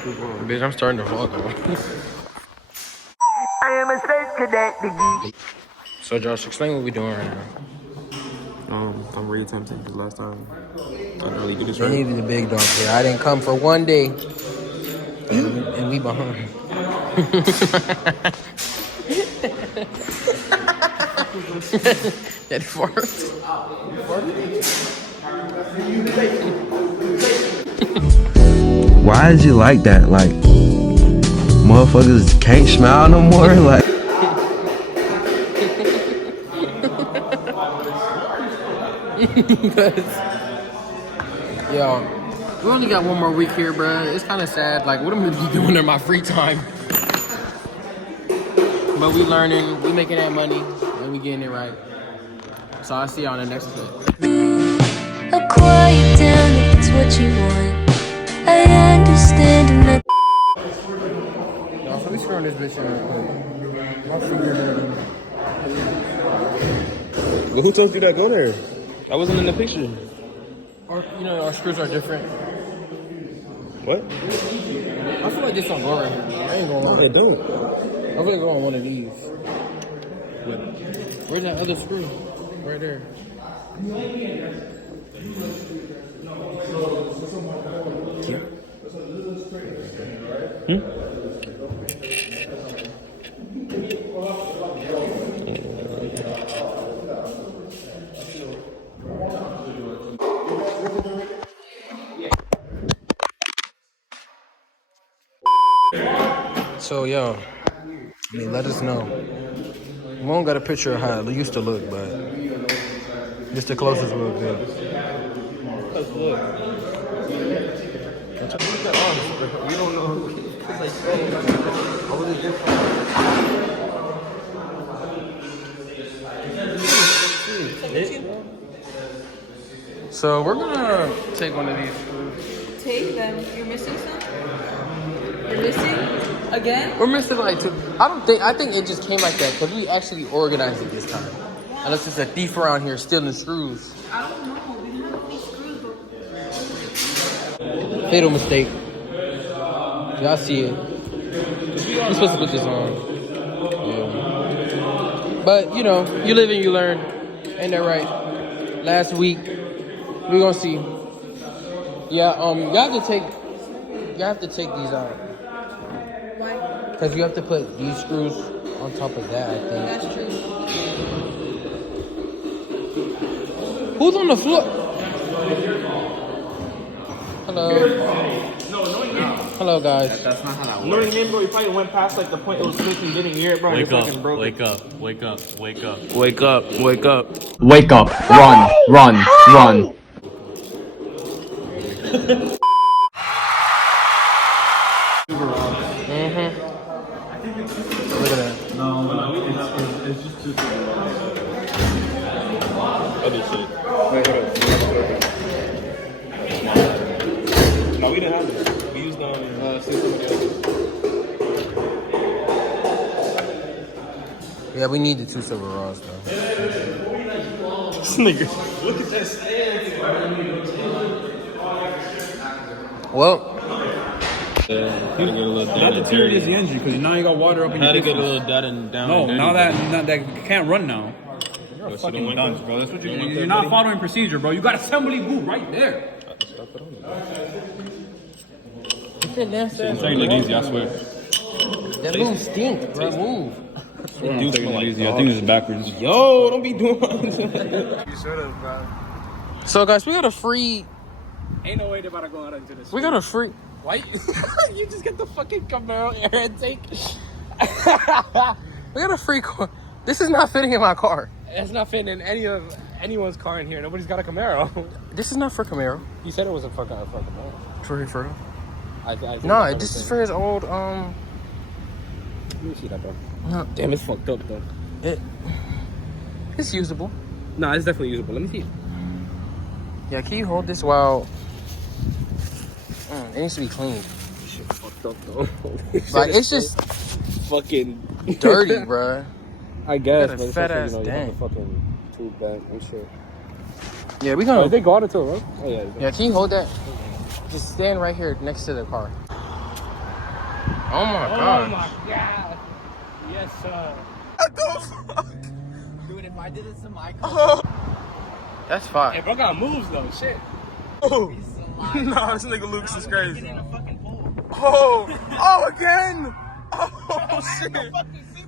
Bitch, I'm starting to vlog though. I am a space cadet. So Josh, explain what we're doing right now. I'm reattempting because last time I didn't really get this They right. needed the big dog here. I didn't come for one day. And we behind. That farts. Why is you like that? Like, motherfuckers can't smile no more? Like, Yo, we only got one more week here, bro. It's kind of sad. Like, what am I be doing in my free time? But we learning, we making that money, and we getting it right. So I'll see y'all in the next clip. I'll quiet down if it's what you want. I understand I'm not. Y'all, so we screwing this bitch in real quick. My finger hurting. Well, who told you that? Go there. I wasn't in the picture. Our, our screws are different. What? I feel like this don't go right here. I ain't gonna lie. It don't. I'm gonna go on one of these. Where's that other screw? Right there. So, yo, let us know. We won't got a picture of how it used to look, but this the closest we'll get. You don't know. So we're gonna take one of these. Take them. You're missing some? You're missing? Again? We're missing like two. I think it just came like that because we actually organized it this time. Unless it's a thief around here stealing screws. I don't know. We don't have any screws, but... Fatal mistake. Y'all see it. We're supposed to put this on. Yeah. But, you live and you learn. Ain't that right? Last week, we're gonna see. Yeah, you have to take these out. Why? Because you have to put these screws on top of that, I think. That's true. Who's on the floor? Hello. Hello, guys. That's not how that works. Knowing him, bro, he probably went past like the point it was clicking, didn't hear it, bro. Wake and up, fucking broke wake it. up, wake up, wake up. Wake up, wake up. Wake up, run, run, run. Look at that. It's just too Other shit. Wait, hold up. No, we didn't have it. We used Yeah, we need the 2 silver rods, though. This nigga. Look at that stand. Well, You had to get a little That down and deteriorates the dirty. engine because now you got water up in Had your to get a pistons. little down and down. No, and dirty, now that can't run now. You're a Yo, so fucking don't like dunce, that? bro. That's what Don't like you're that, not buddy? following procedure, bro. You got assembly boot right there. that nasty. I'm taking it easy, I swear. That move stink, bro. Move. I'm taking it easy. I think this is backwards. Yo, don't be doing So, guys, we got a free. Ain't no way they're about to go out into this. We got a free. Why? You just get the fucking Camaro air intake. We got a free car. This is not fitting in my car. It's not fitting in anyone's car in here. Nobody's got a Camaro. This is not for Camaro. He said it wasn't for Camaro. For I think no, that's this what is he for his old said. Let me see that, bro. No, Damn, it's fucked up, though. it's usable. Nah, it's definitely usable. Let me see it. Yeah, can you hold this while? It needs to be cleaned. Shit fucked up, though. Like it's just fucking dirty, bruh. I guess, got a but it's fat also, ass you have dang. the fucking tube back and shit. Yeah, we Oh, gonna. they got it too, right? Oh, yeah. Yeah, can you hold that? Just stand right here next to the car. Oh my Oh god. my god. Yes, sir. Dude, if I did this in my car. That's Hey, fine. bro got moves though. Shit. Oh. Nah, this nigga Lucas is crazy. Oh, again. Oh, shit.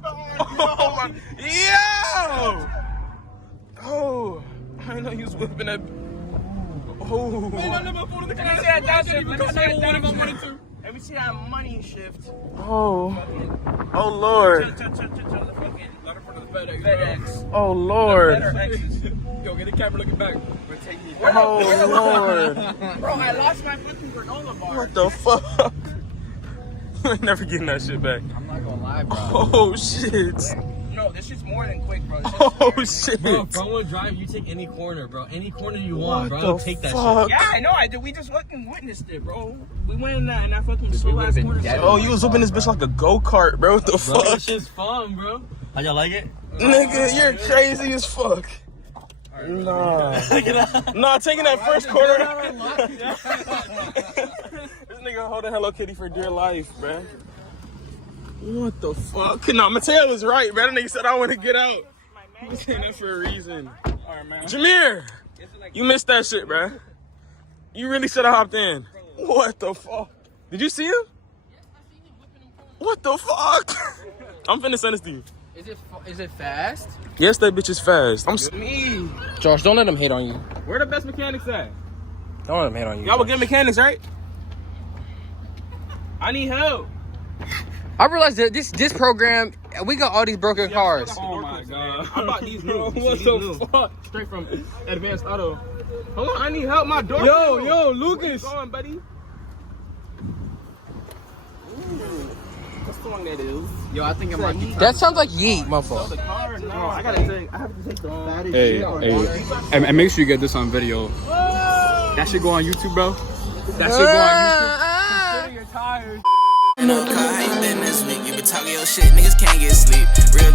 Oh, my. Yo. Oh, I didn't know he was whipping that. Oh. Let me see that money shift. Oh. Oh, Lord. Oh, Lord. Yo, get the camera looking back. Oh, Lord. Bro, I lost my fucking granola bar. What the fuck? I'm never getting that shit back. I'm not gonna lie, bro. Oh, shit. No, this shit's more than quick, bro. Oh, shit. Bro, if I want to drive, you take any corner, bro. Any corner you want, What bro. the Take that fuck? Yeah, I know. I did. We just fucking witnessed it, bro. We went in that fucking slow ass corner. Oh, you was whipping this bitch like a go-kart, bro. What the shit. Bro, fuck? this shit's fun, bro. How'd y'all like it? Nigga, you're crazy as fuck. Nah. Nah, taking that first corner. This nigga holding Hello Kitty for dear life, bruh. What the fuck? Nah, Mateo was right, man. That nigga said I want to get out. He was saying that for a reason. Alright, man. Jameer, you missed that shit, bruh. You really should have hopped in. What the fuck? Did you see him? What the fuck? I'm finna send this to you. Is it fast? Yes, that bitch is fast. Me. Josh, don't let them hate on you. Where the best mechanics at? Don't let them hate on you. Y'all were good mechanics, right? I need help. I realized that this program, we got all these broken cars. Oh my god. I bought these new. What the fuck? Straight from Advanced Auto. Hold on, I need help. My door. Yo, Lucas. What's going, buddy? What's the one that is? Yo, I think I might be. That sounds like yeet, motherfucker. The car? No, I have to take the fatty Hey, and make sure you get this on video. That should go on YouTube, bro. That should go on YouTube. No car, how you been this week? You been talking your shit, niggas can't get sleep. Real